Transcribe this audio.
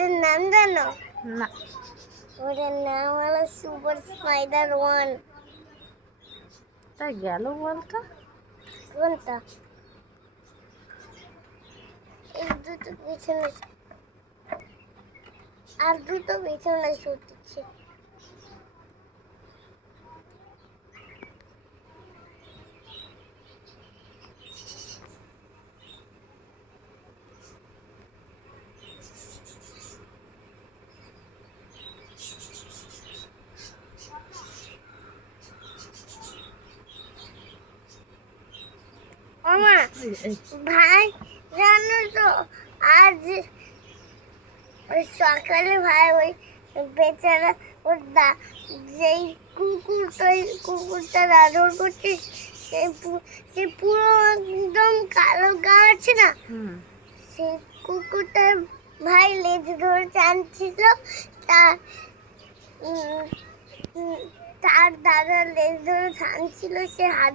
ওটার নাম জানো? না। ওটার নাম হলো সুপার স্পাইডার 1। তাই গেল বলতো? কোনটা? এই দুটো পিছনে আর দুটো পিছনে ছুটছে। মামা ভাই জানো তো আজ সকালে ভাই ওই বেচারা ওর যেই কুকুরটা আদর করছে সে পুরো একদম কালো গা আছে না, সেই কুকুরটার ভাই লেজ ধরে টানছিল। তা তার দাদা লেজ ধরে টানছিল, সে হাত